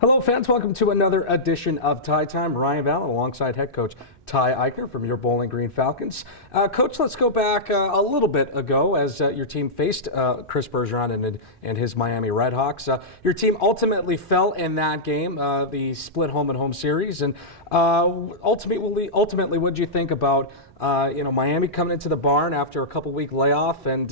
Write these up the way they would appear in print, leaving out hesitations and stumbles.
Hello, fans. Welcome to another edition of Tie Time. Ryan Vallon alongside head coach Ty Eichner from your Bowling Green Falcons. Coach, let's go back a little bit ago as your team faced Chris Bergeron and his Miami Redhawks. Your team ultimately fell in that game, the split home and home series. And ultimately, what did you think about Miami coming into the barn after a couple-week layoff, and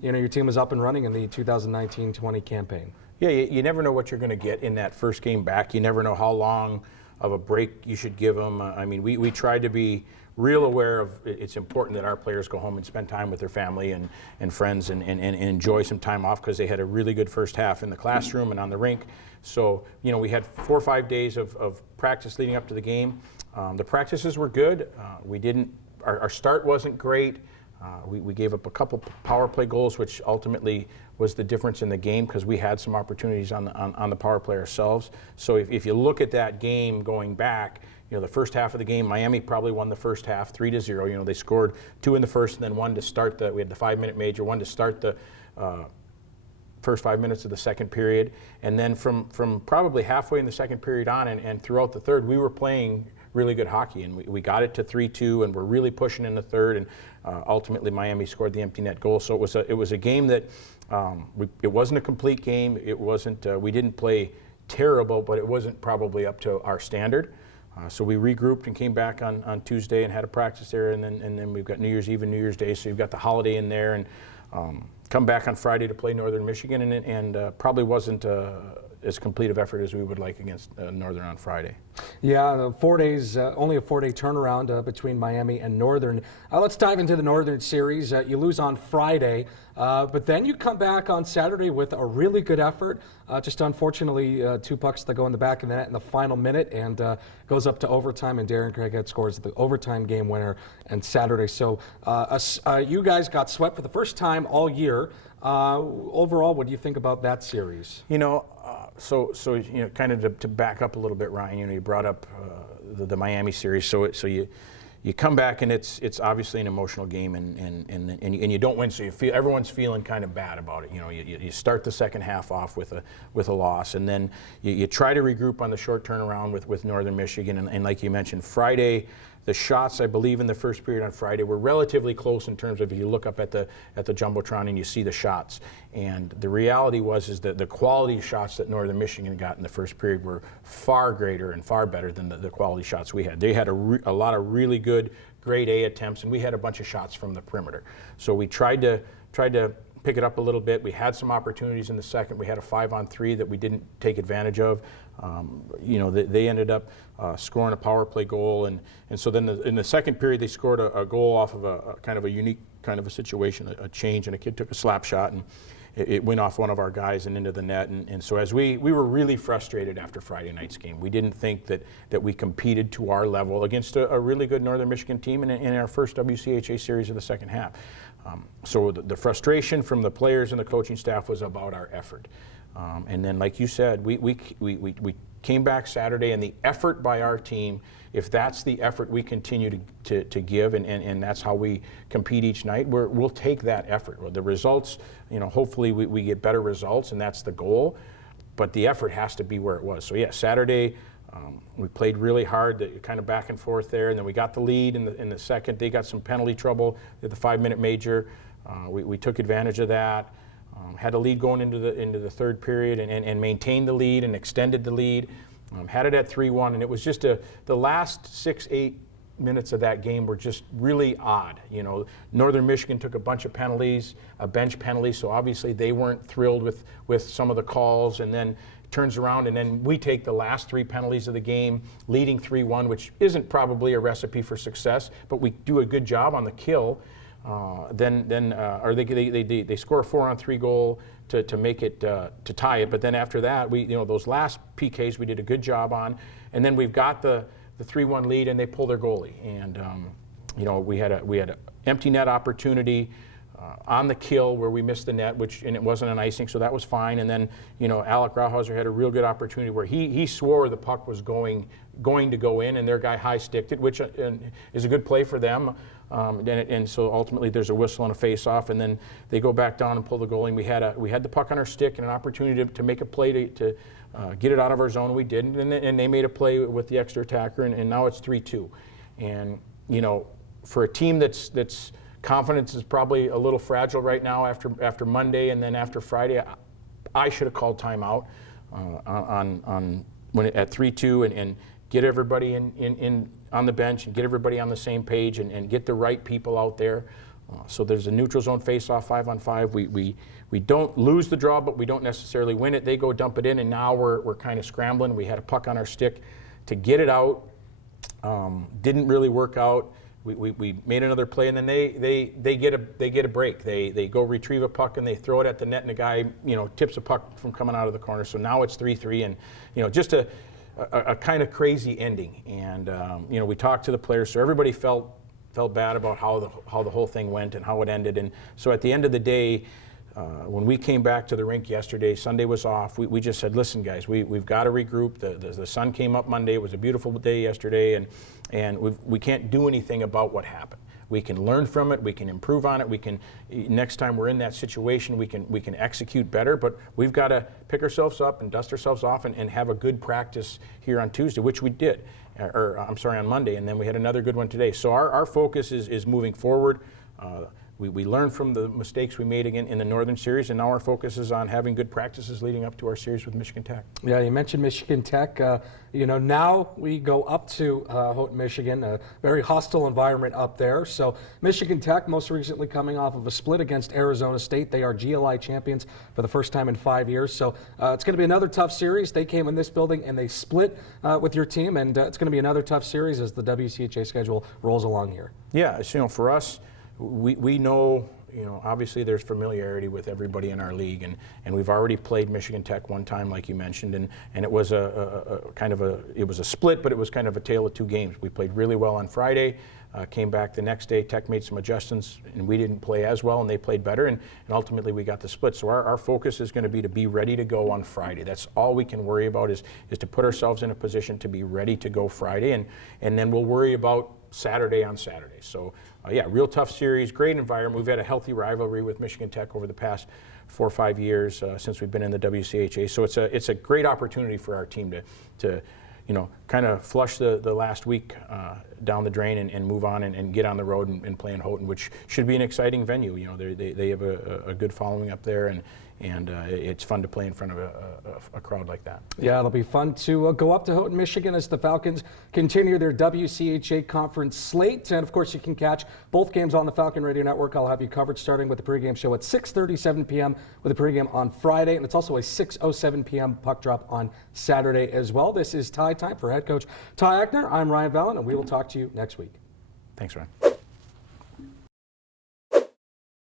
your team was up and running in the 2019-20 campaign? Yeah, you never know what you're going to get in that first game back. You never know how long of a break you should give them. We tried to be real aware of it's important that our players go home and spend time with their family and friends and enjoy some time off, because they had a really good first half in the classroom and on the rink. So, we had 4 or 5 days of practice leading up to the game. The practices were good. Our start wasn't great. We gave up a couple power play goals, which ultimately was the difference in the game, because we had some opportunities on the power play ourselves. So if you look at that game going back, the first half of the game, Miami probably won the first half 3-0. They scored 2 in the first and then 1 to start we had the 5-minute major, 1 to start the first 5 minutes of the second period. And then from probably halfway in the second period on and throughout the third, we were playing really good hockey, and we got it to 3-2, and we're really pushing in the third, and ultimately Miami scored the empty net goal. So it was a game that it wasn't a complete game. It wasn't we didn't play terrible, but it wasn't probably up to our standard. So we regrouped and came back on Tuesday and had a practice there, and then we've got New Year's Eve and New Year's Day, so you've got the holiday in there, and come back on Friday to play Northern Michigan, and probably wasn't as complete of effort as we would like against Northern on Friday. Yeah, 4 days, only a 4-day turnaround between Miami and Northern. Let's dive into the Northern series. You lose on Friday, but then you come back on Saturday with a really good effort. Just unfortunately, 2 pucks that go in the back of the net in the final minute, and goes up to overtime, and Darren Craighead scores the overtime game winner on Saturday. So you guys got swept for the first time all year. Overall, what do you think about that series? So kind of to back up a little bit, Ryan, you brought up the Miami series. So you come back, and it's obviously an emotional game, and you don't win, so everyone's feeling kind of bad about it. You start the second half off with a loss, and then you try to regroup on the short turnaround with Northern Michigan, and like you mentioned, Friday. The shots, I believe, in the first period on Friday were relatively close in terms of if you look up at the Jumbotron and you see the shots. And the reality is that the quality shots that Northern Michigan got in the first period were far greater and far better than the quality shots we had. They had a lot of really good grade A attempts, and we had a bunch of shots from the perimeter. So we tried to pick it up a little bit. We had some opportunities in the second. We had a 5-on-3 that we didn't take advantage of. They ended up scoring a power play goal, and so then in the second period they scored a goal off of a kind of a unique kind of a situation, a change, and a kid took a slap shot, and it went off one of our guys and into the net, and so as we were really frustrated after Friday night's game. We didn't think that we competed to our level against a really good Northern Michigan team in our first WCHA series of the second half. So the frustration from the players and the coaching staff was about our effort. And then, like you said, we came back Saturday, and the effort by our team, if that's the effort we continue to give, and that's how we compete each night, we'll take that effort. The results, hopefully we get better results, and that's the goal, but the effort has to be where it was. So yeah, Saturday, we played really hard, kind of back and forth there, and then we got the lead in the second. They got some penalty trouble at the 5-minute major. We took advantage of that. Had a lead going into the third period, and maintained the lead and extended the lead. Had it at 3-1, and it was just the last 6-8 minutes of that game were just really odd. Northern Michigan took a bunch of penalties, a bench penalty, so obviously they weren't thrilled with some of the calls, and then turns around, and then we take the last 3 penalties of the game, leading 3-1, which isn't probably a recipe for success, but we do a good job on the kill. They score a 4-on-3 goal to make it to tie it, but then after that those last PKs we did a good job on, and then we've got the 3-1 lead, and they pull their goalie, and we had an empty net opportunity on the kill where we missed the net, and it wasn't an icing, so that was fine. And then Alec Rauhauser had a real good opportunity where he swore the puck was going to go in, and their guy high-sticked it, which is a good play for them. And so ultimately there's a whistle and a face-off, and then they go back down and pull the goalie. And we had the puck on our stick and an opportunity to make a play to get it out of our zone. We didn't, and they made a play with the extra attacker, and now it's 3-2. And for a team that's confidence is probably a little fragile right now after Monday and then after Friday, I should have called timeout on when at 3-2 and get everybody in on the bench and get everybody on the same page and get the right people out there. So there's a neutral zone face-off 5-on-5. We don't lose the draw, but we don't necessarily win it. They go dump it in, and now we're kind of scrambling. We had a puck on our stick to get it out. Didn't really work out. We made another play, and then they get a break. They go retrieve a puck and they throw it at the net, and the guy tips a puck from coming out of the corner. So now it's 3-3, and just a kind of crazy ending. And we talked to the players, so everybody felt bad about how the whole thing went and how it ended. And so at the end of the day, when we came back to the rink yesterday, Sunday was off, we just said, listen guys, we've got to regroup. The sun came up Monday. It was a beautiful day yesterday, and we can't do anything about what happened. We can learn from it. We can improve on it. We can, next time we're in that situation, we can execute better. But we've got to pick ourselves up and dust ourselves off and have a good practice here on Tuesday, which we did. On Monday, and then we had another good one today. So our focus is moving forward. We learned from the mistakes we made again in the Northern Series, and now our focus is on having good practices leading up to our series with Michigan Tech. Yeah, you mentioned Michigan Tech. Now we go up to Houghton, Michigan, a very hostile environment up there. So Michigan Tech, most recently coming off of a split against Arizona State. They are GLI champions for the first time in 5 years. So it's going to be another tough series. They came in this building and they split with your team, and it's going to be another tough series as the WCHA schedule rolls along here. Yeah, for us, we know, obviously there's familiarity with everybody in our league, and we've already played Michigan Tech one time, like you mentioned, and it was it was a split, but it was kind of a tale of two games. We played really well on Friday, came back the next day, Tech made some adjustments, and we didn't play as well, and they played better, and ultimately we got the split. So our focus is going to be ready to go on Friday. That's all we can worry about is to put ourselves in a position to be ready to go Friday, and then we'll worry about Saturday on Saturday. So real tough series, great environment. We've had a healthy rivalry with Michigan Tech over the past 4 or 5 years since we've been in the WCHA. So it's a great opportunity for our team to kind of flush the last week down the drain and move on and get on the road and play in Houghton, which should be an exciting venue. They have a good following up there, and it's fun to play in front of a crowd like that. Yeah, it'll be fun to go up to Houghton, Michigan as the Falcons continue their WCHA conference slate. And of course, you can catch both games on the Falcon Radio Network. I'll have you covered starting with the pregame show at 6:37 p.m. with the pregame on Friday. And it's also a 6:07 p.m. puck drop on Saturday as well. This is Tie Time for head coach Ty Eichner. I'm Ryan Vallon, and we will talk to you next week. Thanks, Ryan.